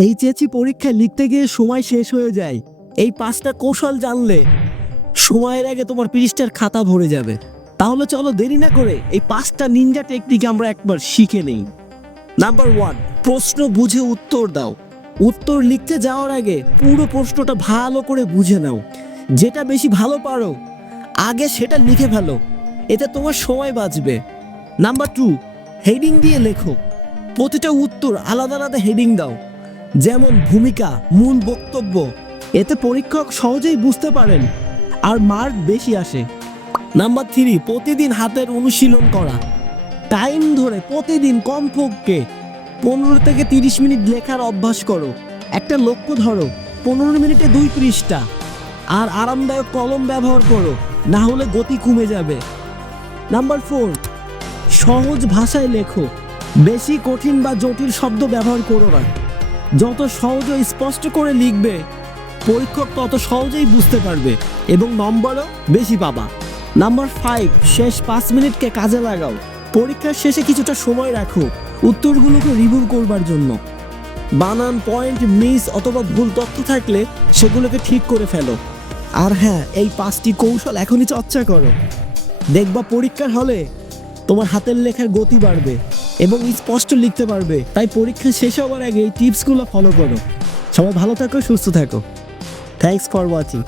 HSC পরীক্ষায় লিখতে গিয়ে সময় শেষ হয়ে যায়। এই পাঁচটা কৌশল জানলে সময়ের আগে তোমার পৃষ্ঠার খাতা ভরে যাবে। তাহলে চলো দেরি না করে এই পাঁচটা নিনজা টেকনিক আমরা একবার শিখে নেই। নাম্বার ওয়ান প্রশ্ন বুঝে উত্তর দাও। উত্তর লিখতে যাওয়ার আগে পুরো প্রশ্নটা ভালো করে বুঝে নাও। যেটা বেশি ভালো পারো, আগে সেটা লিখে ফেলো। এতে তোমার সময় বাঁচবে। নাম্বার টু হেডিং দিয়ে লেখো। প্রতিটা উত্তর আলাদা আলাদা হেডিং দাও। যেমন ভূমিকা, মূল বক্তব্য, এতে পরীক্ষক সহজেই বুঝতে পারেন আর মার্ক বেশি আসে। নাম্বার থ্রি প্রতিদিন হাতের অনুশীলন করা। টাইম ধরে প্রতিদিন কমপক্ষে পনেরো থেকে তিরিশ মিনিট লেখার অভ্যাস করো। একটা লক্ষ্য ধরো, পনেরো মিনিটে দুই পৃষ্ঠা। আর আরামদায়ক কলম ব্যবহার করো, না হলে গতি কমে যাবে। নাম্বার ফোর সহজ ভাষায় লেখো। বেশি কঠিন বা জটিল শব্দ ব্যবহার করো না। যত সহজ স্পষ্ট করে লিখবে, পরীক্ষক তত সহজেই বুঝতে পারবে এবং নম্বরও বেশি পাবা। নাম্বার ফাইভ শেষ পাঁচ মিনিটকে কাজে লাগাও। পরীক্ষার শেষে কিছুটা সময় রাখো, উত্তরগুলোকে রিভিউ করবার জন্য। বানান পয়েন্ট মিস অথবা ভুল তথ্য থাকলে সেগুলোকে ঠিক করে ফেলো। আর হ্যাঁ এই পাঁচটি কৌশল এখনই চর্চা করো। দেখবা পরীক্ষার হলে তোমার হাতের লেখার গতি বাড়বে। এবং স্পষ্ট লিখতে পারবে। তাই পরীক্ষা শেষ হওয়ার আগে এই টিপসগুলো ফলো করো। সবাই ভালো থাকো, সুস্থ থাকো। Thanks for watching